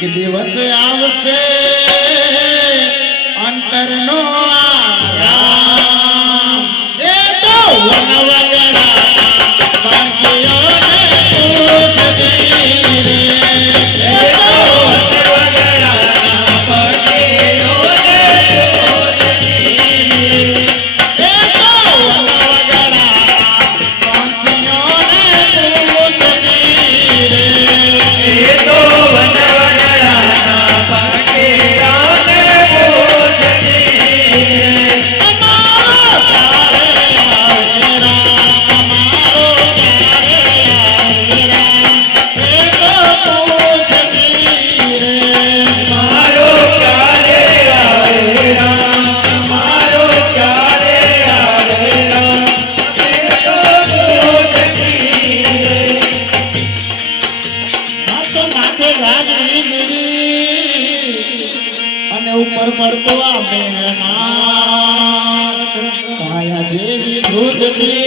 એક દિવસ આવશે અંતરનો આરામ એ તો વનવગડા બાંધ્યોને પૂછતી રે એ તો વનવગડા બાંધ્યોને પૂછતી રે એ તો વનવગડા બાંધ્યોને પૂછતી રે એ તો ઉપર પડતો આ મેઘનાથ કાયા જેવી ધૂળથી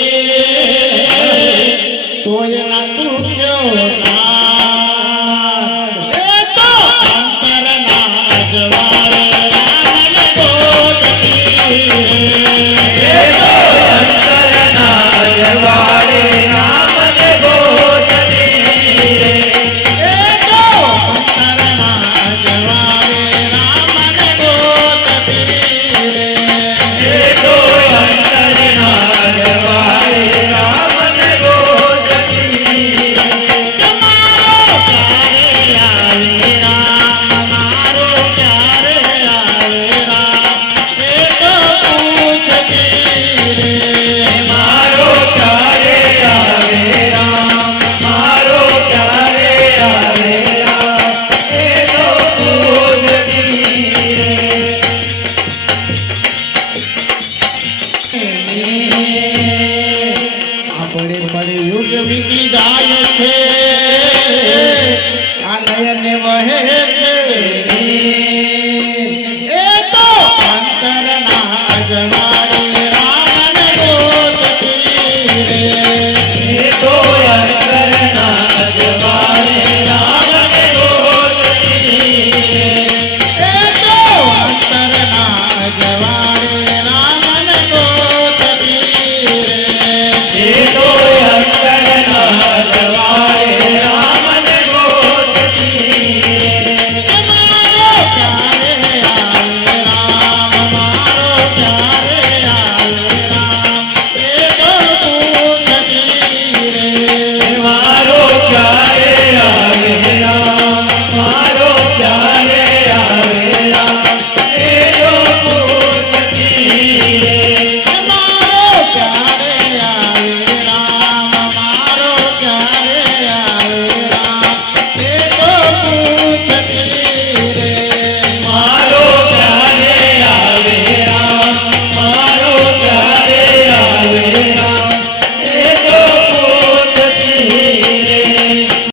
તોય ના તૂટ્યો નાથ એ તો અંતરના અજવાળે રામને ગોતતી એ તો અંતરના અજવાળે રામને ગોતતી રે એ તો અંતરના અજવાળે યુગ વીતી જાય છે આ નયન વહે છે